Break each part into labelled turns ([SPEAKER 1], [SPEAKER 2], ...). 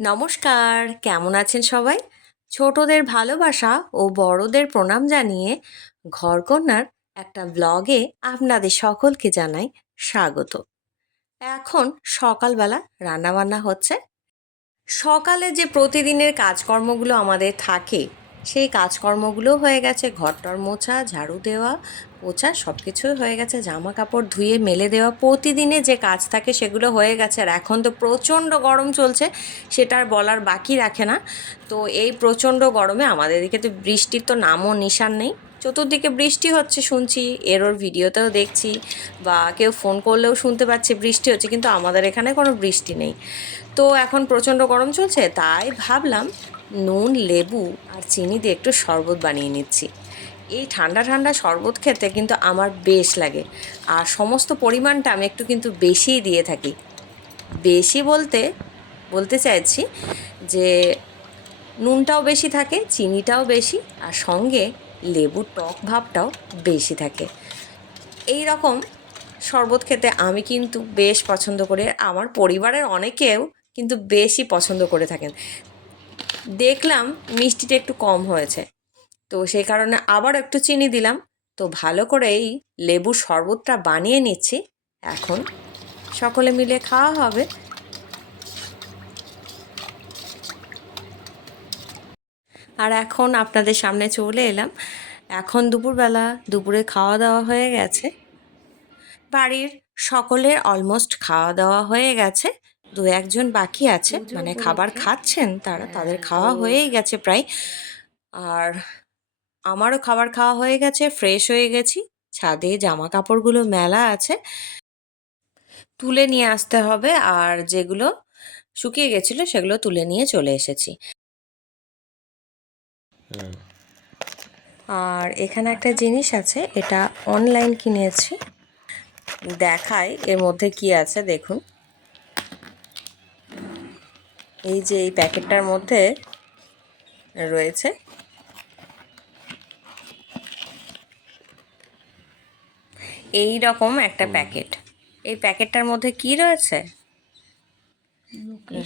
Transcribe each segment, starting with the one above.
[SPEAKER 1] নমস্কার, কেমন আছেন সবাই? ছোটদের ভালোবাসা ও বড়দের প্রণাম জানিয়ে ঘরকন্যার একটা ব্লগে আপনাদের সকলকে জানাই স্বাগত। এখন সকালবেলা রান্নাবান্না হচ্ছে। সকালে যে প্রতিদিনের কাজকর্মগুলো আমাদের থাকে, সেই কাজকর্মগুলো হয়ে গেছে। ঘরটর মোছা, ঝাড়ু দেওয়া পোছা সব কিছুই হয়ে গেছে। জামা কাপড় ধুয়ে মেলে দেওয়া প্রতিদিনে যে কাজ থাকে সেগুলো হয়ে গেছে। আর এখন তো প্রচণ্ড গরম চলছে, সেটা আর বলার বাকি রাখে না। তো এই প্রচণ্ড গরমে আমাদের এদিকে তো বৃষ্টির তো নামও নিশান নেই। চতুর্দিকে বৃষ্টি হচ্ছে শুনছি, এরোর ভিডিওতেও দেখছি বা কেউ ফোন করলেও শুনতে পাচ্ছি বৃষ্টি হচ্ছে, কিন্তু আমাদের এখানে কোনো বৃষ্টি নেই। তো এখন প্রচণ্ড গরম চলছে, তাই ভাবলাম নুন, লেবু আর চিনি দিয়ে একটু শরবত বানিয়ে নিচ্ছি। এই ঠান্ডা ঠান্ডা শরবত খেতে কিন্তু আমার বেশ লাগে। আর সমস্ত পরিমাণটা আমি একটু কিন্তু বেশিই দিয়ে থাকি। বেশি বলতে বলতে চাইছি যে নুনটাও বেশি থাকে, চিনিটাও বেশি, আর সঙ্গে লেবুর টক ভাবটাও বেশি থাকে। এই রকম শরবত খেতে আমি কিন্তু বেশ পছন্দ করি। আমার পরিবারের অনেকেও কিন্তু বেশি পছন্দ করে থাকেন। দেখলাম মিষ্টিটা একটু কম হয়েছে। তো সেই কারণে আবার একটু চিনি দিলাম। তো ভালো করে এই লেবুর শরবতটা বানিয়ে নিচ্ছি। এখন সকলে মিলে খাওয়া হবে। আর এখন আপনাদের সামনে চলে এলাম। এখন দুপুরবেলা দুপুরে খাওয়া দাওয়া হয়ে গেছে। বাড়ির সকলের অলমোস্ট খাওয়া দাওয়া হয়ে গেছে। দু একজন বাকি আছে। মানে খাবার খাচ্ছেন তারা। তাদের খাওয়া হয়েই গেছে প্রায়। আর আমারও খাবার খাওয়া হয়ে গেছে ফ্রেশ হয়ে গেছি। ছাদে জামা কাপড়গুলো মেলা আছে। তুলে নিয়ে আসতে হবে আর যেগুলো শুকিয়ে গেছিল সেগুলো তুলে নিয়ে চলে এসেছি। আর এখানে একটা জিনিস আছে এটা অনলাইন কিনেছি। দেখাই এর মধ্যে কি আছে দেখুন। এই যে এই প্যাকেটটার মধ্যে রয়েছে এই রকম একটা প্যাকেট। এই প্যাকেটটার মধ্যে কি রয়েছে?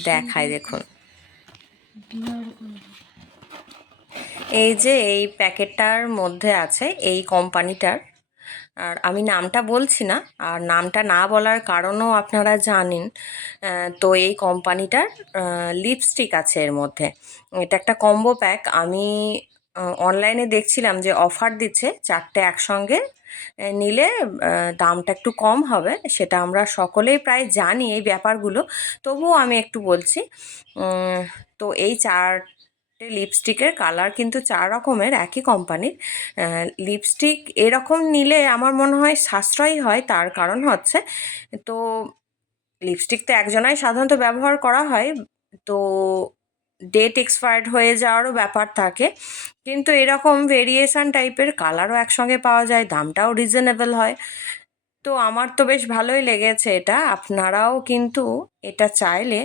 [SPEAKER 1] দেখাই দেখুন। এই যে এই প্যাকেটটার মধ্যে আছে এই কোম্পানিটার। আর আমি নামটা বলছি না আর নামটা না বলার কারণও আপনারা জানেন তো এই কোম্পানিটার লিপস্টিক আছে এর মধ্যে। এটা একটা কম্বো প্যাক আমি অনলাইনে দেখছিলাম যে অফার দিচ্ছে চারটে একসঙ্গে। নিলে দামটা একটু কম হবে, সেটা আমরা সকলেই প্রায় জানি এই ব্যাপারগুলো। তবুও আমি একটু বলছি তো এই চার লিপস্টিকের কালার কিন্তু চার রকমের, একই কোম্পানির লিপস্টিক এরকম নিলে আমার মনে হয় সাশ্রয়ী হয়, তার কারণ হচ্ছে, তো লিপস্টিক তো একজনাই সাধারণত ব্যবহার করা হয়, তো ডেট এক্সপায়ার্ড হয়ে যাওয়ারও ব্যাপার থাকে। কিন্তু এরকম ভেরিয়েশান টাইপের কালারও একসঙ্গে পাওয়া যায়, দামটাও রিজনেবল হয়। তো আমার তো বেশ ভালোই লেগেছে এটা। আপনারাও কিন্তু এটা চাইলে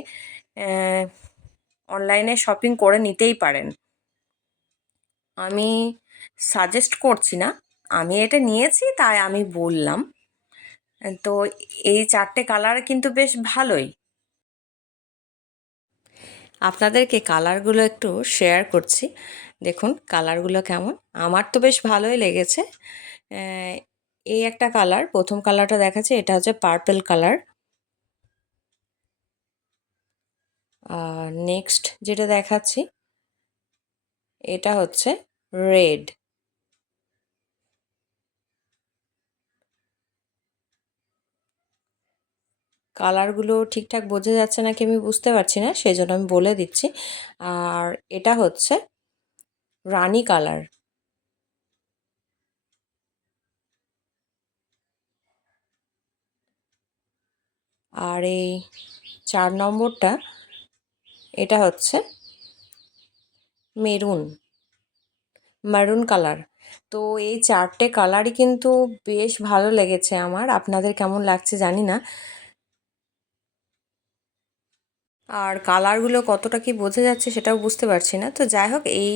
[SPEAKER 1] অনলাইনে শপিং করে নিতেই পারেন। আমি সাজেস্ট করছি না। আমি এটা নিয়েছি, তাই আমি বললাম। তো এই চারটে কালার কিন্তু বেশ ভালোই। আপনাদেরকে কালারগুলো একটু শেয়ার করছি। দেখুন, কালারগুলো কেমন। আমার তো বেশ ভালোই লেগেছে। এই একটা কালার, প্রথম কালারটা দেখাচ্ছে, এটা হচ্ছে পার্পেল কালার। নেক্সট যেটা দেখাচ্ছি, এটা হচ্ছে রেড কালারগুলো ঠিকঠাক বোঝা যাচ্ছে নাকি আমি বুঝতে পারছি না সেই জন্য আমি বলে দিচ্ছি। আর এটা হচ্ছে রানি কালার আর এই চার নম্বরটা, এটা হচ্ছে মেরুন, মারুন কালার তো এই চারটে কালারই কিন্তু বেশ ভালো লেগেছে আমার। আপনাদের কেমন লাগছে জানি না। আর কালারগুলো কতটা কি বোঝা যাচ্ছে সেটাও বুঝতে পারছি না। তো যাই হোক এই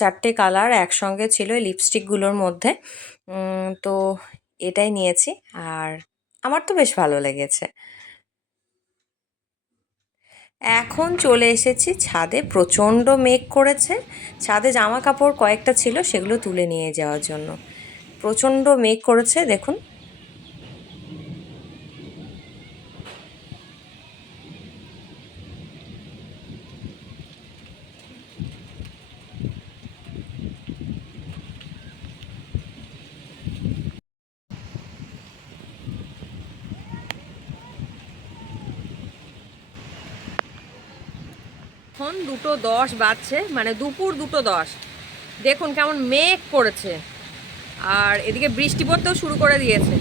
[SPEAKER 1] চারটে কালার একসঙ্গে ছিল লিপস্টিকগুলোর মধ্যে। তো এটাই নিয়েছি আর আমার তো বেশ ভালো লেগেছে। এখন চলে এসেছি ছাদে, প্রচণ্ড মেঘ করেছে। ছাদে জামা কাপড় কয়েকটা ছিল, সেগুলো তুলে নিয়ে যাওয়ার জন্য। প্রচণ্ড মেঘ করেছে, দেখুন। এখন দুটো দশ বাজছে মানে দুপুর দুটো দশ। দেখুন কেমন মেঘ করেছে। আর এদিকে বৃষ্টি পড়তেও শুরু করে দিয়েছে।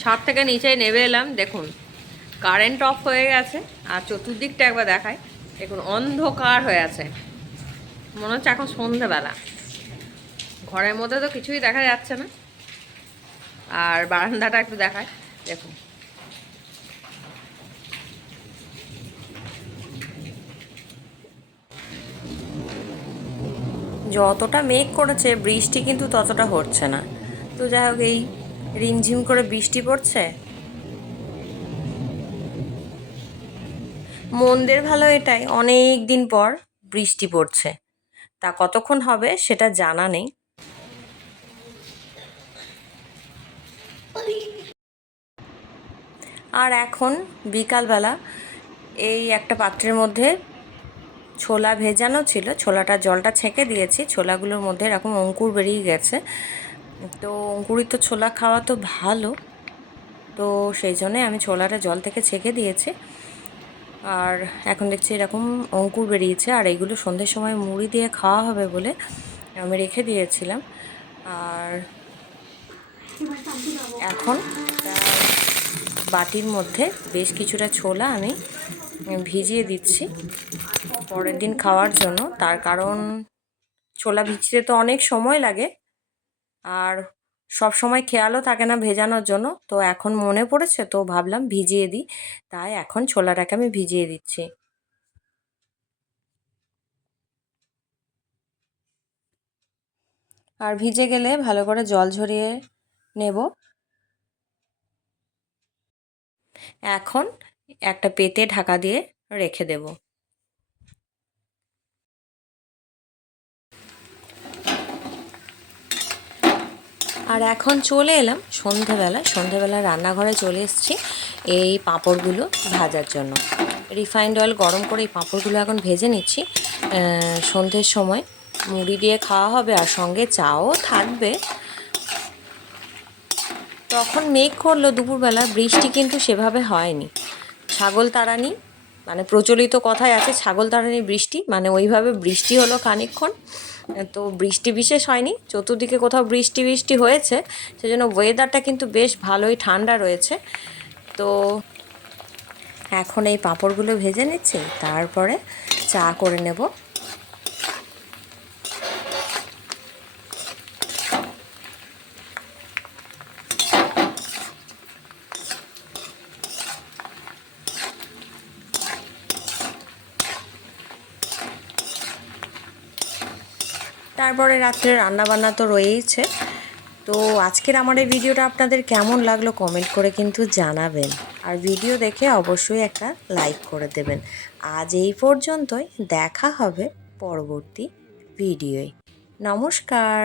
[SPEAKER 1] ছাদ থেকে নিচে নেমে এলাম। দেখুন কারেন্ট অফ হয়ে গেছে, আর চতুর্দিকটা একবার দেখায় দেখুন, অন্ধকার হয়ে আছে। মনে হচ্ছে এখন সন্ধেবেলা। ঘরের মধ্যে তো কিছুই দেখা যাচ্ছে না। আর বারান্দাটা একটু দেখায় দেখুন। যতটা মেঘ করেছে, বৃষ্টি কিন্তু ততটা হচ্ছে না। তো যাই হোক, এই রিমঝিম করে বৃষ্টি পড়ছে? মন্দের ভালো এটাই, অনেক দিন পর বৃষ্টি পড়ছে। তা কতক্ষণ হবে সেটা জানা নেই। আর এখন বিকালবেলা এই একটা পাত্রের মধ্যে ছোলা ভেজানো ছিল, ছোলাটা জলটা ছেঁকে দিয়েছি, ছোলাগুলোর মধ্যে এরকম অঙ্কুর বেরিয়ে গেছে। তো অঙ্কুরিত ছোলা খাওয়া তো ভালো। তো সেই জন্যে আমি ছোলাটা জল থেকে ছেঁকে দিয়েছি। আর এখন দেখছি এরকম অঙ্কুর বেরিয়েছে। আর এইগুলো সন্ধ্যের সময় মুড়ি দিয়ে খাওয়া হবে বলে আমি রেখে দিয়েছিলাম। আর এখন বাটির মধ্যে বেশ কিছুটা ছোলা আমি ভিজিয়ে দিচ্ছি পরের দিন খাওয়ার জন্য। তার কারণ ছোলা ভিজতে তো অনেক সময় লাগে। আর সব সময় খেয়ালও থাকে না ভেজানোর জন্য। তো এখন মনে পড়েছে তো ভাবলাম ভিজিয়ে দিই। তাই এখন ছোলাটাকে আমি ভিজিয়ে দিচ্ছি। আর ভিজে গেলে ভালো করে জল ঝরিয়ে নেব। এখন একটা পেতে ঢাকা দিয়ে রেখে দেব। আর এখন চলে এলাম সন্ধেবেলা সন্ধেবেলা রান্নাঘরে চলে এসেছি এই পাঁপড়গুলো ভাজার জন্য। রিফাইন্ড অয়েল গরম করে এই পাঁপড়গুলো এখন ভেজে নিচ্ছি। সন্ধ্যের সময় মুড়ি দিয়ে খাওয়া হবে আর সঙ্গে চাও থাকবে। তখন মেঘ করল দুপুরবেলা, বৃষ্টি কিন্তু সেভাবে হয়নি। ছাগল তাড়ানি মানে প্রচলিত কথায় আছে, ছাগল তাড়ানি বৃষ্টি মানে ওইভাবে বৃষ্টি হলো খানিক্ষণ তো বৃষ্টি বিশেষ হয়নি, চতুর্দিকে কোথাও বৃষ্টি বৃষ্টি হয়েছে, সেজন্য ওয়েদারটা কিন্তু বেশ ভালোই ঠান্ডা রয়েছে। তো এখন এই পাঁপড়গুলো ভেজে নিচ্ছি, তারপরে চা করে নেব। তারপরে রাত্রে রান্নাবান্না তো রয়েইছে। তো আজকের আমার এই ভিডিওটা আপনাদের কেমন লাগল কমেন্ট করে কিন্তু জানাবেন। আর ভিডিও দেখে অবশ্যই একটা লাইক করে দেবেন। আজ এই পর্যন্তই, দেখা হবে পরবর্তী ভিডিওয়। নমস্কার।